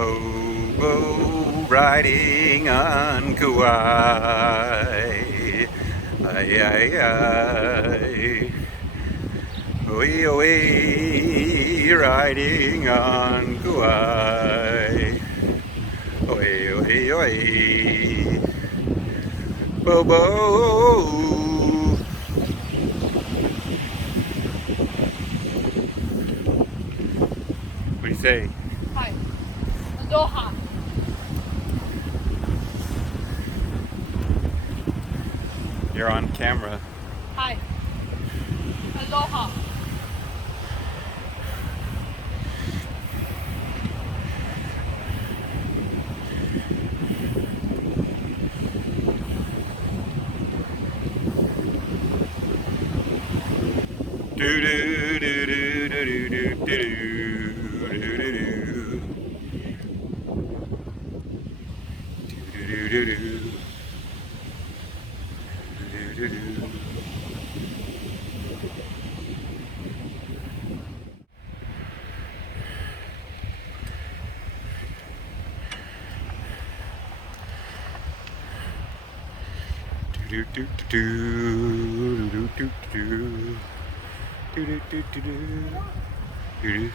Bobo riding on Kauai. Ay, ay, ay. Oi, oi, riding on Kauai. Oi, oi, oi. Bobo. What do you say? Hi. Aloha. You're on camera. Hi. Aloha. Do do do do do do do do do do do. Do do do do do do do do do do do.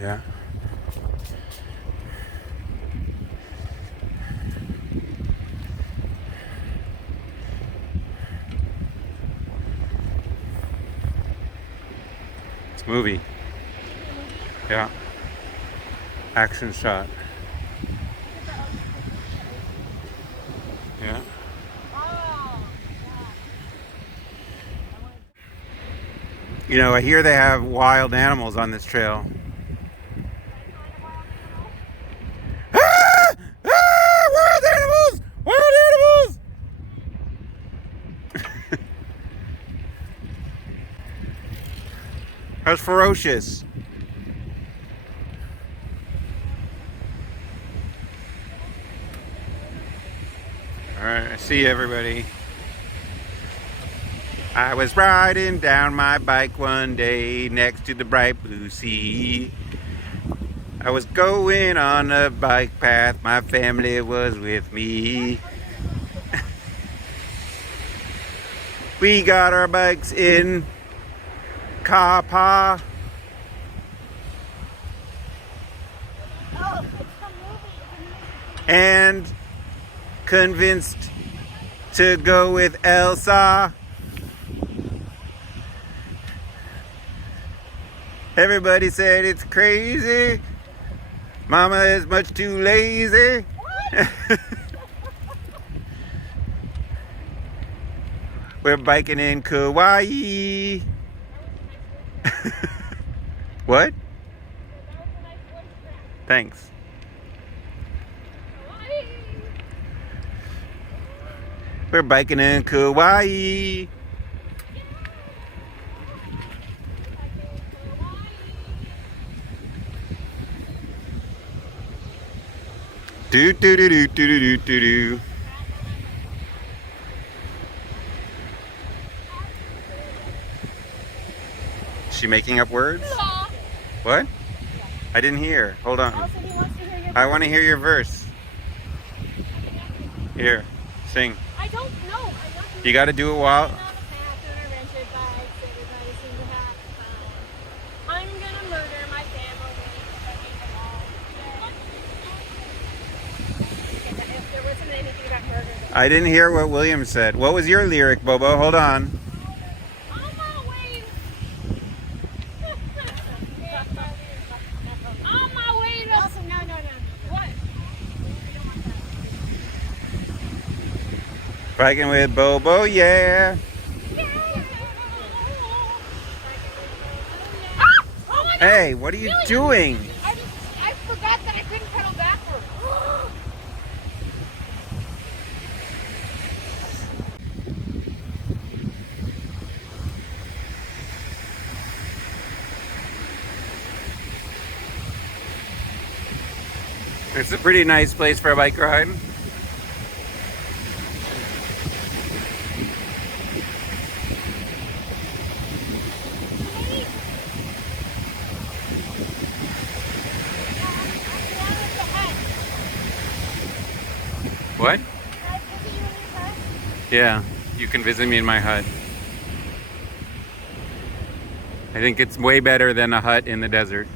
Yeah. It's a movie. Yeah. Action shot. Yeah. You know, I hear they have wild animals on this trail. Ah! Ah! Wild animals! Wild animals! How's ferocious? Alright, I see everybody. I was riding down my bike one day next to the bright blue sea. I was going on a bike path, my family was with me. We got our bikes in Kapa. And convinced to go with Elsa. Everybody said it's crazy. Mama is much too lazy. We're biking in Kauai. What? Thanks. We're biking in Kauai. Do do do do do do do do. Is she making up words? What? I didn't hear. Hold on. I want to hear your verse. Here, sing. I don't know. You got to do it while. I'm gonna murder my family. If there wasn't anything about murder. I didn't hear what William said. What was your lyric, Bobo? Hold on. On my way. On my way to. Also, no. What? Biking with Bobo, yeah. Oh my God. Hey, what are you doing? I forgot that I couldn't pedal backwards. It's a pretty nice place for a bike ride. What? Can I visit you in your hut? Yeah, you can visit me in my hut. I think it's way better than a hut in the desert.